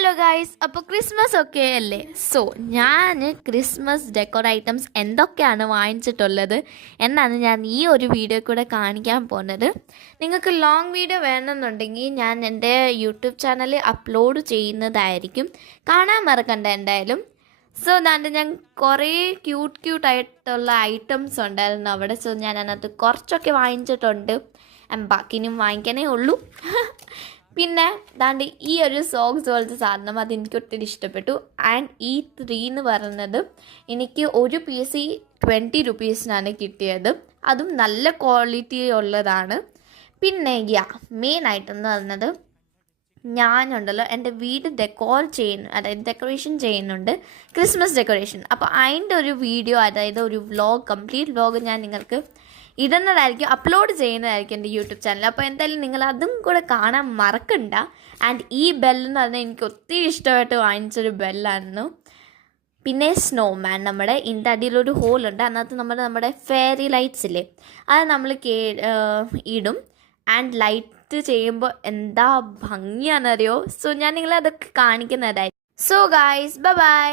Hello guys, അപ്പോൾ Christmas ഒക്കെ അല്ലേ. സോ ഞാൻ ക്രിസ്മസ് ഡെക്കോർ ഐറ്റംസ് എന്തൊക്കെയാണ് വാങ്ങിച്ചിട്ടുള്ളത് എന്നാണ് ഞാൻ ഈ ഒരു വീഡിയോ കൂടെ കാണിക്കാൻ പോകുന്നത്. നിങ്ങൾക്ക് ലോങ് വീഡിയോ വേണമെന്നുണ്ടെങ്കിൽ ഞാൻ എൻ്റെ യൂട്യൂബ് ചാനലിൽ അപ്ലോഡ് ചെയ്യുന്നതായിരിക്കും, കാണാൻ മറക്കണ്ട എന്തായാലും. സോ അതാണ്ട് ഞാൻ കുറേ ക്യൂട്ടായിട്ടുള്ള ഐറ്റംസ് ഉണ്ടായിരുന്നു അവിടെ. സോ ഞാൻ അതിനകത്ത് കുറച്ചൊക്കെ വാങ്ങിച്ചിട്ടുണ്ട്, ബാക്കിനും വാങ്ങിക്കാനേ ഉള്ളൂ. പിന്നെ ദാണ്ട് ഈ ഒരു സോക്സ് പോലത്തെ സാധനം അതെനിക്ക് ഒത്തിരി ഇഷ്ടപ്പെട്ടു. ആൻഡ് ഈ 3 എന്ന് പറയുന്നത് എനിക്ക് ഒരു പീസ് 20 റുപ്പീസിനാണ് കിട്ടിയത്, അതും നല്ല ക്വാളിറ്റി ഉള്ളതാണ്. പിന്നെ മെയിനായിട്ടെന്ന് പറയുന്നത് ഞാനുണ്ടല്ലോ എൻ്റെ വീട് ഡെക്കോർ ചെയ്യുന്നു, അതായത് ഡെക്കറേഷൻ ചെയ്യുന്നുണ്ട്, ക്രിസ്മസ് ഡെക്കറേഷൻ. അപ്പോൾ അതിൻ്റെ ഒരു വീഡിയോ, അതായത് ഒരു വ്ലോഗ്, കംപ്ലീറ്റ് വ്ലോഗ് ഞാൻ നിങ്ങൾക്ക് ഇടുന്നതായിരിക്കും, അപ്ലോഡ് ചെയ്യുന്നതായിരിക്കും എൻ്റെ യൂട്യൂബ് ചാനൽ. അപ്പോൾ എന്തായാലും നിങ്ങൾ അതും കൂടെ കാണാൻ മറക്കണ്ട. ആൻഡ് ഈ ബെല്ലെന്ന് പറഞ്ഞാൽ എനിക്ക് ഒത്തിരി ഇഷ്ടമായിട്ട് വാങ്ങിച്ചൊരു ബെല്ലായിരുന്നു. പിന്നെ സ്നോമാൻ, നമ്മുടെ ഇതിൻ്റെ അടിയിലൊരു ഹോളുണ്ട്, അതിനകത്ത് നമ്മുടെ ഫെയറി ലൈറ്റ്സ് ഇല്ലേ, അത് നമ്മൾ ഇടും. ആൻഡ് ലൈറ്റ് ചെയ്യുമ്പോൾ എന്താ ഭംഗിയാണെന്നറിയോ. സോ ഞാൻ നിങ്ങളെ അതൊക്കെ കാണിക്കുന്നതായിരിക്കും. So guys, bye by.